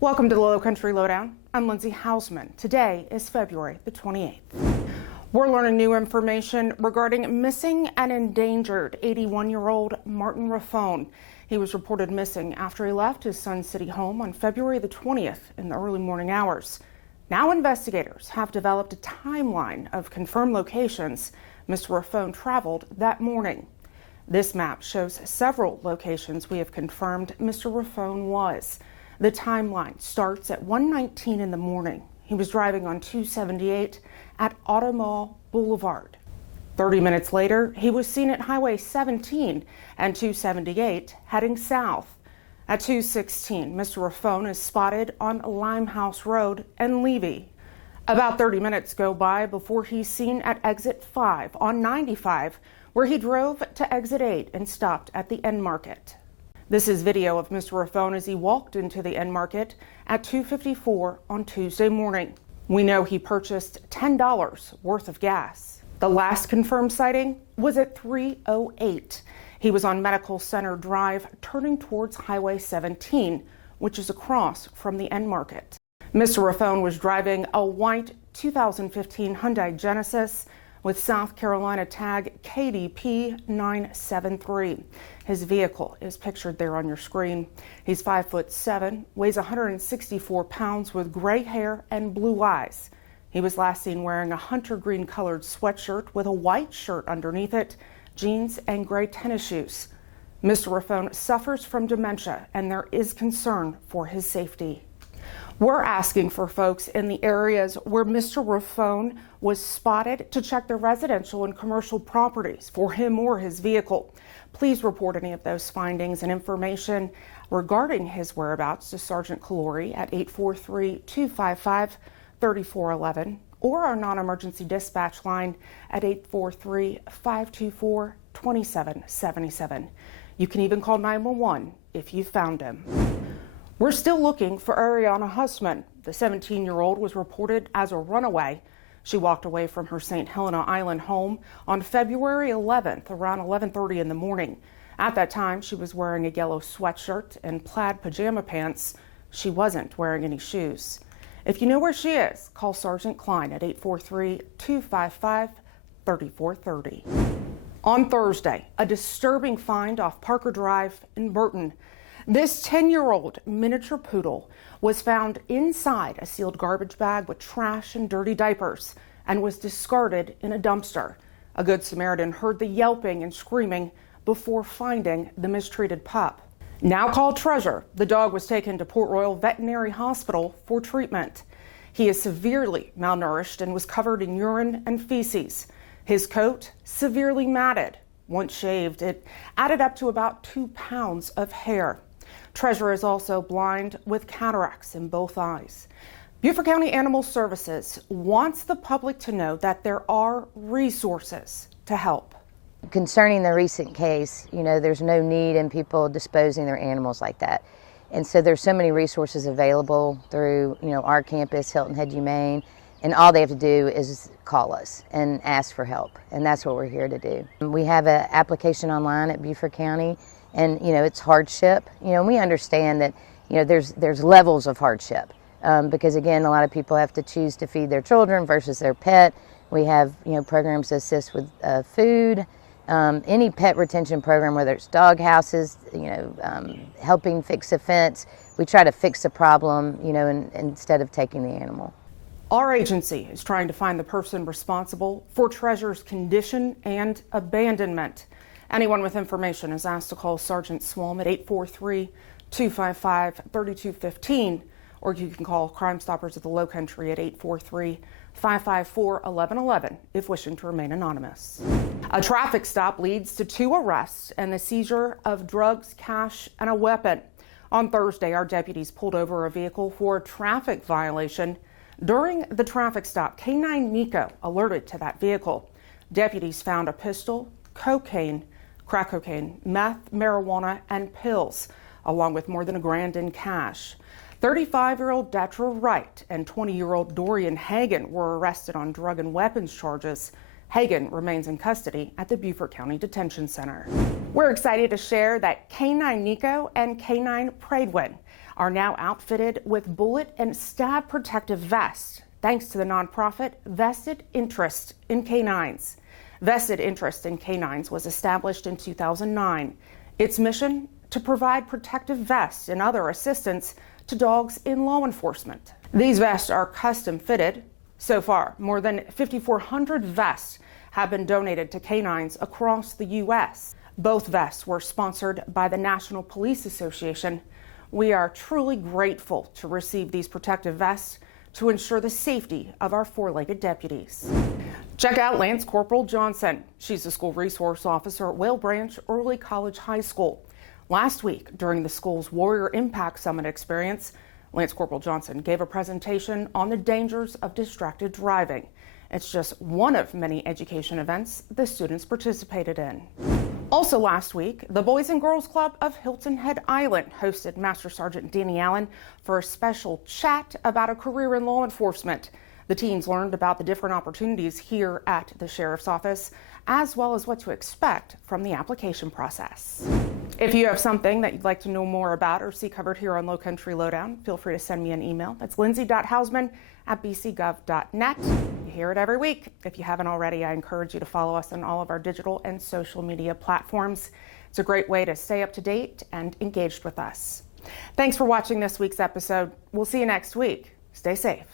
Welcome to the Lowcountry Lowdown. I'm Lindsay Hausman. Today is February the 28th. We're learning new information regarding missing and endangered 81-year-old Martin Raffone. He was reported missing after he left his Sun City home on February the 20th in the early morning hours. Now investigators have developed a timeline of confirmed locations Mr. Raffone traveled that morning. This map shows several locations we have confirmed Mr. Raffone was. The timeline starts at 1:19 in the morning. He was driving on 278 at Automall Boulevard. 30 minutes later, he was seen at Highway 17 and 278 heading south. At 2:16, Mr. Raffone is spotted on Limehouse Road and Levy. About 30 minutes go by before he's seen at exit 5 on 95, where he drove to exit 8 and stopped at the end market. This is video of Mr. Raffone as he walked into the end market at 2:54 on Tuesday morning. We know he purchased $10 worth of gas. The last confirmed sighting was at 3:08. He was on Medical Center Drive turning towards Highway 17, which is across from the end market. Mr. Raffone was driving a white 2015 Hyundai Genesis with South Carolina tag K9s His vehicle is pictured there on your screen. He's 5'7", weighs 164 pounds with gray hair and blue eyes. He was last seen wearing a hunter green colored sweatshirt with a white shirt underneath it, jeans and gray tennis shoes. Mr. Raffone suffers from dementia and there is concern for his safety. We're asking for folks in the areas where Mr. Raffone was spotted to check their residential and commercial properties for him or his vehicle. Please report any of those findings and information regarding his whereabouts to Sergeant Calori at 843-255-3411 or our non-emergency dispatch line at 843-524-2777. You can even call 911 if you found him. We're still looking for Ariana Hussman. The 17-year-old was reported as a runaway. She walked away from her St. Helena Island home on February 11th around 11:30 in the morning. At that time, she was wearing a yellow sweatshirt and plaid pajama pants. She wasn't wearing any shoes. If you know where she is, call Sergeant Klein at 843-255-3430. On Thursday, a disturbing find off Parker Drive in Burton. This 10-year-old miniature poodle was found inside a sealed garbage bag with trash and dirty diapers and was discarded in a dumpster. A Good Samaritan heard the yelping and screaming before finding the mistreated pup. Now called Treasure, the dog was taken to Port Royal Veterinary Hospital for treatment. He is severely malnourished and was covered in urine and feces. His coat severely matted. Once shaved, it added up to about 2 pounds of hair. Treasure is also blind with cataracts in both eyes. Beaufort County Animal Services wants the public to know that there are resources to help. Concerning the recent case, there's no need in people disposing their animals like that. And so there's so many resources available through, our campus, Hilton Head Humane, and all they have to do is call us and ask for help. And that's what we're here to do. We have an application online at Beaufort County. And, it's hardship, and we understand that, there's levels of hardship because, again, a lot of people have to choose to feed their children versus their pet. We have, programs to assist with food, any pet retention program, whether it's dog houses, helping fix a fence. We try to fix the problem, instead of taking the animal. Our agency is trying to find the person responsible for Treasure's condition and abandonment. Anyone with information is asked to call Sergeant Swalm at 843-255-3215, or you can call Crime Stoppers of the Lowcountry at 843-554-1111 if wishing to remain anonymous. A traffic stop leads to 2 arrests and the seizure of drugs, cash, and a weapon. On Thursday, our deputies pulled over a vehicle for a traffic violation. During the traffic stop, K9 Niko alerted to that vehicle. Deputies found a pistol, cocaine, crack cocaine, meth, marijuana, and pills, along with more than $1,000 in cash. 35-year-old Detra Wright and 20-year-old Dorian Hagan were arrested on drug and weapons charges. Hagan remains in custody at the Beaufort County Detention Center. We're excited to share that K9 Niko and K9 Pridwen are now outfitted with bullet and stab protective vests, thanks to the nonprofit Vested Interest in K9s. Vested Interest in K9s was established in 2009. Its mission, to provide protective vests and other assistance to dogs in law enforcement. These vests are custom fitted. So far, more than 5,400 vests have been donated to K9s across the U.S. Both vests were sponsored by the National Police Association. We are truly grateful to receive these protective vests to ensure the safety of our four-legged deputies. Check out Lance Corporal Johnson. She's the school resource officer at Whale Branch Early College High School. Last week, during the school's Warrior Impact Summit experience, Lance Corporal Johnson gave a presentation on the dangers of distracted driving. It's just one of many education events the students participated in. Also last week, the Boys and Girls Club of Hilton Head Island hosted Master Sergeant Danny Allen for a special chat about a career in law enforcement. The teens learned about the different opportunities here at the Sheriff's Office, as well as what to expect from the application process. If you have something that you'd like to know more about or see covered here on Lowcountry Lowdown, feel free to send me an email. That's lindsay.hausman@bcgov.net. You hear it every week. If you haven't already, I encourage you to follow us on all of our digital and social media platforms. It's a great way to stay up to date and engaged with us. Thanks for watching this week's episode. We'll see you next week. Stay safe.